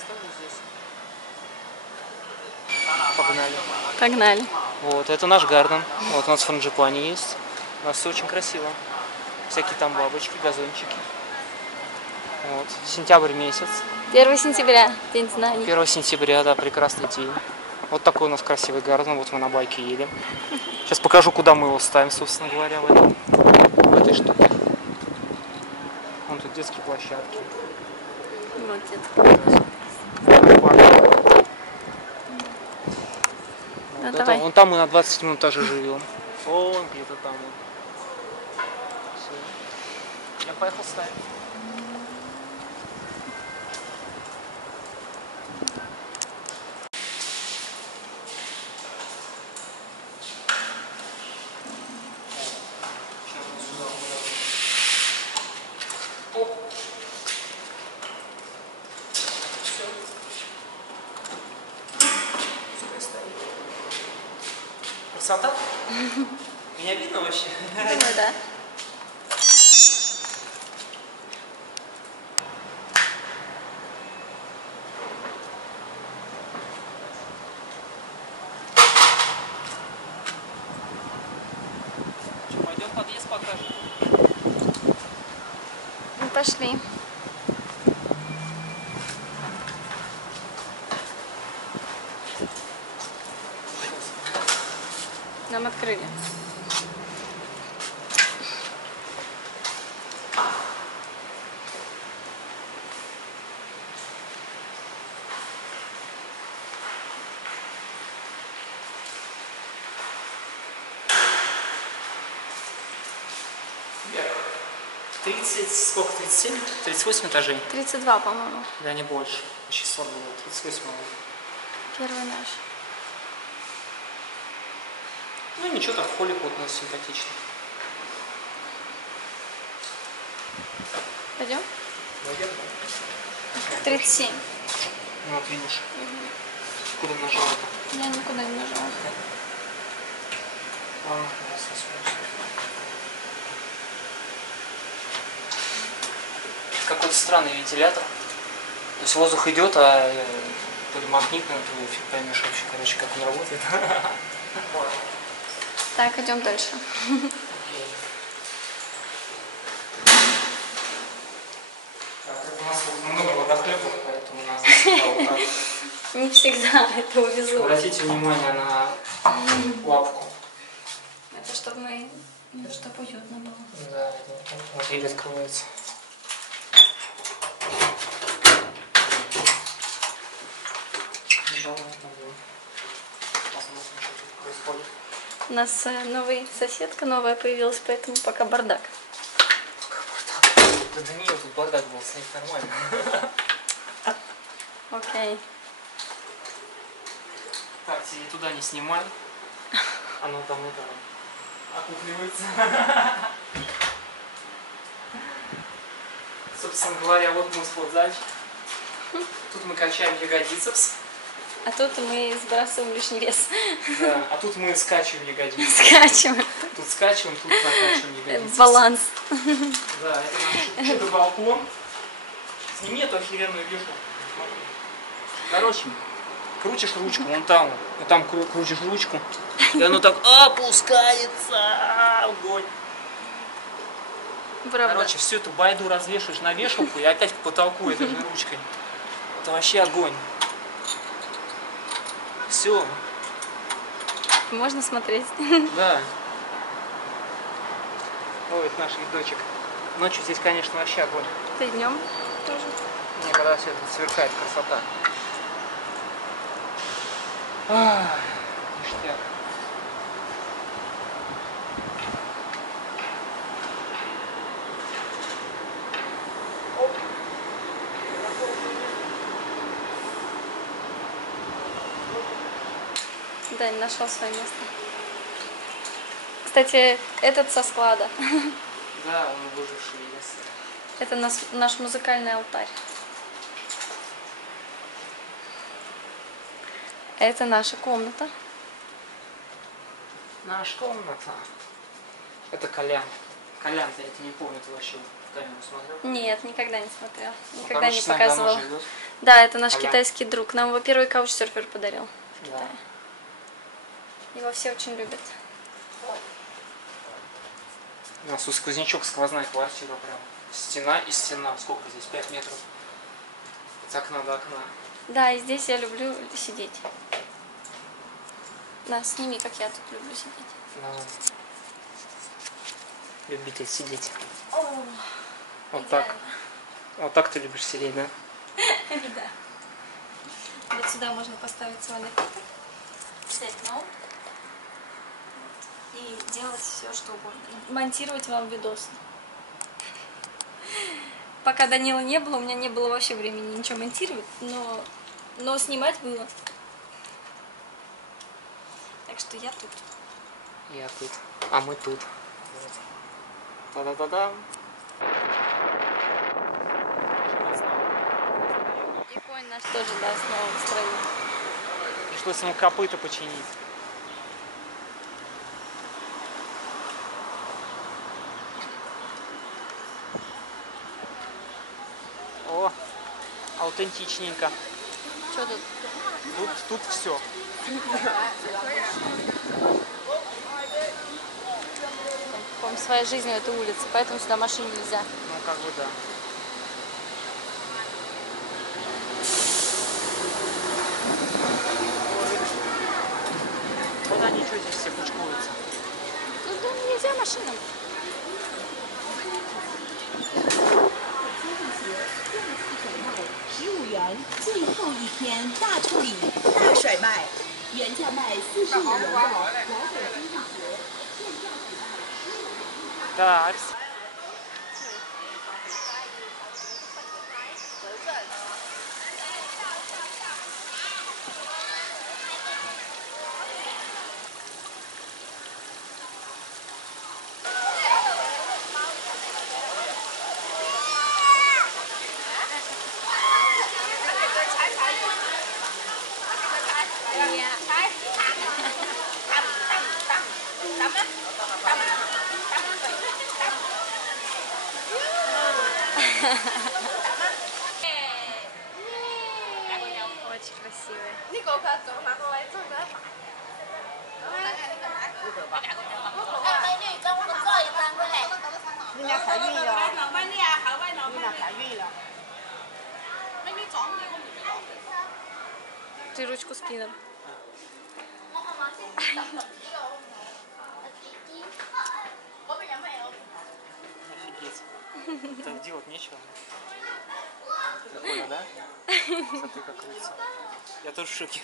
оставлю здесь. Погнали. Погнали. Вот, это наш гарден. Вот у нас франджипани есть. У нас все очень красиво. Всякие там бабочки, газончики. Вот, сентябрь месяц. 1 сентября, День знаний. 1 сентября, да, прекрасный день. Вот такой у нас красивый гарден. Вот мы на байке едем. Сейчас покажу, куда мы его ставим, собственно говоря, в этой штуке. Вон тут детские площадки. Вот это. Вот, давай. вон там мы на 27 этаже живем. Вон где-то там. Все. Я поехал ставить. Красота? Меня видно вообще? Думаю, да. Что, пойдем в подъезд покажем? Ну, пошли. Нам открыли. Вверх. 30, сколько? 37? 38 этажей? 32, по-моему. Да, не больше. Почти 40 было. 38. Первый наш. Ну ничего, так холик вот у нас симпатичный. Пойдем? Наверное. 37. Ну вот видишь. Куда нажала-то? Я никуда не нажала. Какой-то странный вентилятор. То есть воздух идет, а то ли магнитно, то ли фиг поймешь вообще, короче, как он работает. Так, идем дальше. У нас много водохлебов, поэтому у нас Не всегда это увезу. обратите внимание на лапку. Это чтобы уютно было. Да, вот еле открывается. У нас соседка новая появилась, поэтому пока бардак. Да до нее тут бардак был, с ней нормально. Окей. Так, тебе туда не снимай. Оно там это окупливается. Собственно говоря, вот мой спортзальчик. Тут мы качаем ягодицепс. А тут мы сбрасываем лишний вес. Да, а тут мы скачиваем ягодицепс. Скачиваем. Тут скачиваем, тут накачиваем ягодицепс. Баланс. Да, это наш чудо-балкон. Сними эту охеренную вешалку. Короче, крутишь ручку, вон там крутишь ручку, и оно так опускается. Огонь. Правда. Короче, всю эту байду развешиваешь на вешалку и опять к потолку этой же ручкой. Это вообще огонь. Все. Можно смотреть. Да. Ой, это наш видочек. Ночью здесь, конечно, вообще огонь. Ты днем тоже. Мне когда все это сверкает, красота. Ништяк. Да, нашел свое место. Кстати, этот со склада. Да, он выживший лес. Это наш музыкальный алтарь. Это наша комната. Наша комната. Это Колян. Колян, я это не помню, ты вообще камеру смотрел? Нет, никогда не смотрела. Никогда Короче, не с нами давно показывала. живет. Да, это наш Ага. китайский друг. Нам его первый каучсерфер подарил в Да. Китае. Его все очень любят. У нас тут сквознячок, сквозная квартира прям. Стена и стена. Сколько здесь? 5 метров. От окна до окна. Да, и здесь я люблю сидеть. Да, сними, как я тут люблю сидеть. Давай. Любитель сидеть. О, Вот так. Вот так ты любишь сидеть, да? Да. Вот сюда можно поставить свой напиток, взять ноут и делать все, что угодно. И монтировать вам видосы. Пока Данила не было, у меня не было вообще времени ничего монтировать, но снимать было. Так что я тут. Я тут. А мы тут. Та-да-да-да. И конь наш тоже, да, снова в строю. Пришлось ему копыта починить. О, аутентичненько. Что тут? Тут все. Помню, своей жизнью этой улицы, поэтому сюда машине нельзя. Ну, как бы да. Вот они что здесь все кучкуются. Тут нельзя машинам. 15元，最后一天大处理大甩卖，原价卖45元的老北京大学，现价只卖。 Так. Очень красивые. 你俩怀孕了？你俩怀孕了？ Ты ручку скинул. Офигеть. Так делать нечего. Прикольно, да? Смотри, как крутится. Я тоже в шоке.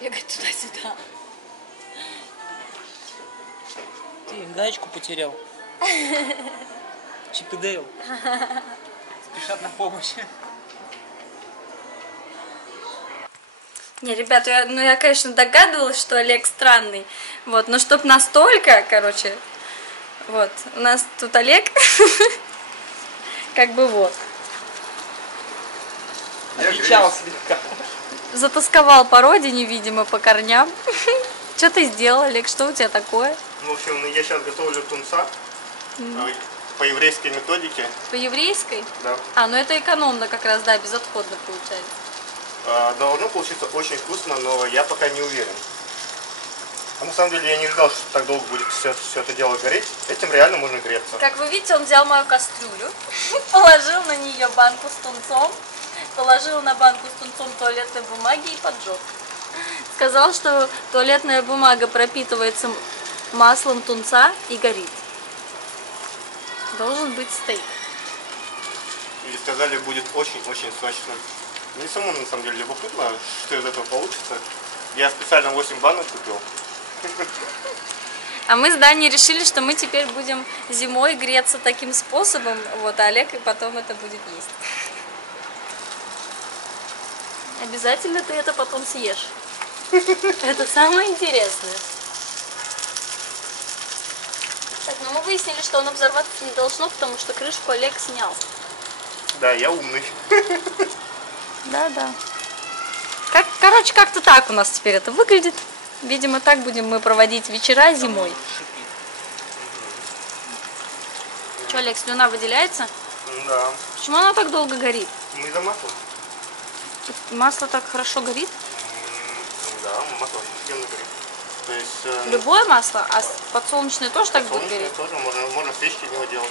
Бегать туда-сюда. Ты гаечку потерял. Чип и Дейл. Спешат на помощь. Не, ребята, я, конечно, догадывалась, что Олег странный. Вот, но чтоб настолько, короче, вот, у нас тут Олег, как бы вот. Отличал слегка. Затасковал по родине, видимо, по корням. Что ты сделал, Олег? Что у тебя такое? В общем, я сейчас готовлю тунца по еврейской методике. По еврейской? Да. А, ну это экономно как раз, да, безотходно получается. Должно получиться очень вкусно, но я пока не уверен. А на самом деле я не ждал, что так долго будет все это дело гореть. Этим реально можно греться. Как вы видите, он взял мою кастрюлю, положил на нее банку с тунцом, положил на банку с тунцом туалетной бумаги и поджег. Сказал, что туалетная бумага пропитывается маслом тунца и горит. Должен быть стейк. И сказали, будет очень-очень сочно. Мне самому на самом деле любопытно, что из этого получится. Я специально 8 банок купил. А мы с Даней решили, что мы теперь будем зимой греться таким способом, вот, а Олег и потом это будет есть. Обязательно ты это потом съешь. Это самое интересное. Так, ну мы выяснили, что оно взорваться не должно, потому что крышку Олег снял. Да, я умный. Да. Короче, как-то так у нас теперь это выглядит. Видимо, так будем мы проводить вечера зимой. Че, Олег, слюна выделяется? Да. Почему она так долго горит? Мы за масло. Масло так хорошо горит? Да, масло офигенно горит. То есть... Любое масло, а подсолнечное тоже так будет солнечное гореть? тоже, можно свечки из него делать.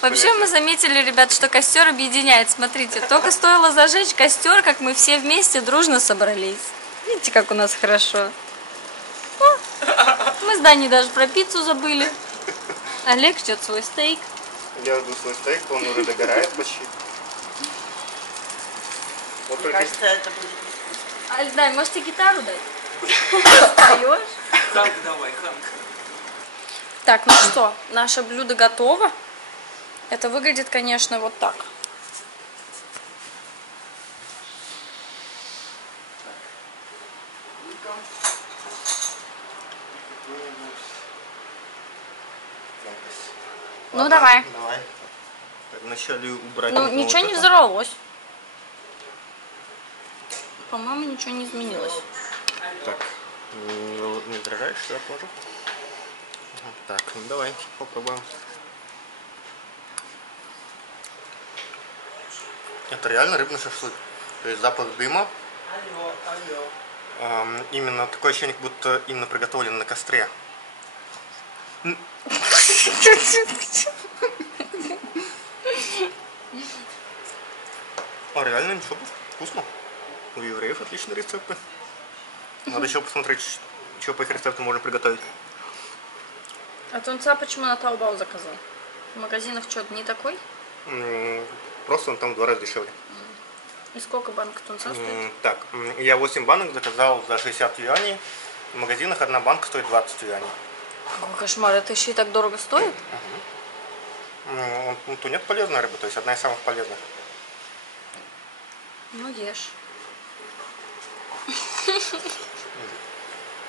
Вообще мы заметили, ребят, что костер объединяет. Смотрите, только стоило зажечь костер, как мы все вместе дружно собрались. Видите, как у нас хорошо. О, мы с Даней даже про пиццу забыли. Олег ждет свой стейк. Я жду свой стейк, он уже догорает почти. Вот только... Кажется, это будет. Аль, дай, может, тебе гитару дать? Поешь? Ханк давай, Ханк. Так, ну что, наше блюдо готово. Это выглядит, конечно, вот так. Ну, давай. Давай. Так, вначале убрать. Ну, нужно ничего вот не это. взорвалось. По-моему, ничего не изменилось. Так, не дрожаешь, да, тоже? Так, ну давай, попробуем. Это реально рыбный шашлык. То есть запах дыма. Именно такое ощущение, как будто именно приготовлен на костре. А реально ничего, вкусно. У евреев отличные рецепты. Надо еще посмотреть, что по их рецептам можно приготовить. А тунца почему на Таобао заказал? В магазинах что, не такой? Просто он там в 2 раза дешевле. И сколько банка тунца стоит? Так, я 8 банок заказал за 60 юаней. В магазинах одна банка стоит 20 юаней. Какой кошмар, это еще и так дорого стоит? Тунец полезная рыба, то есть одна из самых полезных. Ну, ешь.